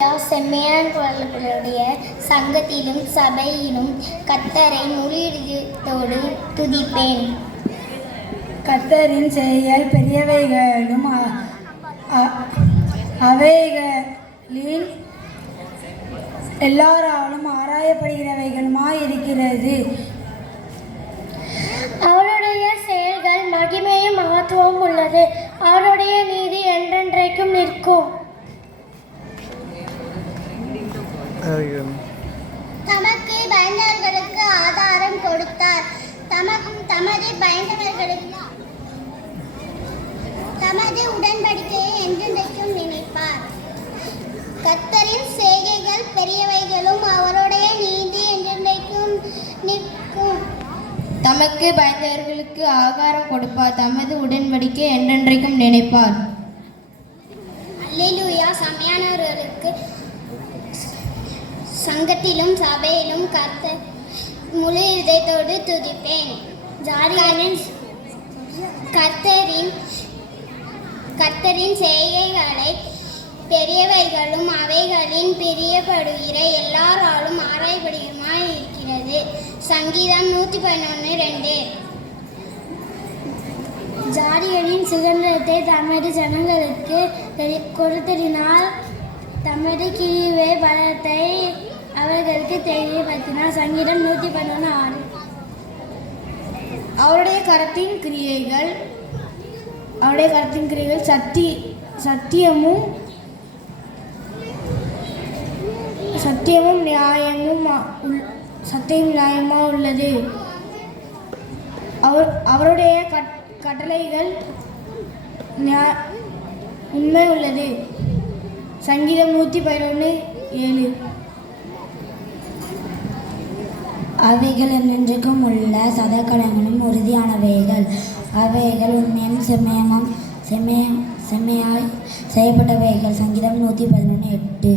செம்மையானவர்களுடைய சங்கத்திலும் சபையிலும் கர்த்தரை முழு இதயத்தோடு துதிப்பேன். கர்த்தரின் செயல் பெரியவைகளும் அவைகளில் எல்லாராலும் ஆராயப்படுகிறவைகளுமாயிருக்கிறது. அவருடைய செயல்கள் மகிமையும் மகத்துவமும் உள்ளது. அவருடைய நீதி என்றென்றைக்கும் நிற்கும். தமக்கு பயந்தவர்களுக்கு ஆதாரம் கொடுத்தார். தமது பயந்தவர்களுக்கு தமது உடன்படிக்கையை என்றென்றைக்கும் நினைப்பார். கர்த்தரின் செய்கைகள் பெரியவைகளும் அவருடைய நீதி என்றென்றைக்கும் நிற்கும். தமக்கு பயந்தவர்களுக்கு ஆகாரம் கொடுப்பார். தமது உடன்படிக்கை என்றென்றைக்கும் நினைப்பார். அல்லேலூயா. செம்மையானவர்களுக்கு சங்கத்திலும் சபையிலும் கர்த்தர் முழு இதயத்தோடு துதிப்பேன். கர்த்தரின் செய்கைகளை பெரியவைகளும் அவைகளின் பிரியப்படுகிற எல்லாராலும் ஆராயப்படுகிறமாய் இருக்கிறது. சங்கீதம் 111:2. ஜாதிகளின் சுதந்திரத்தை தமது ஜனங்களுக்கு கொடுத்ததினால் தமது கிருபை பலத்தை அவர்களுக்கு தெரியப்படுத்தினார். சங்கீதம் 111:6. அவருடைய கரத்தின் கிரியைகள் சத்தியமும் நியாயமா உள்ளது. அவருடைய கட்டளைகள் உண்மை உள்ளது. சங்கீதம் 111:7. அவைகள் என்றென்றைக்கும் உள்ள சதக்கடங்களும் உறுதியானவைகள். அவைகள் உண்மையும் செம்மையாய் செய்யப்பட்டவைகள். சங்கீதம் 111:8.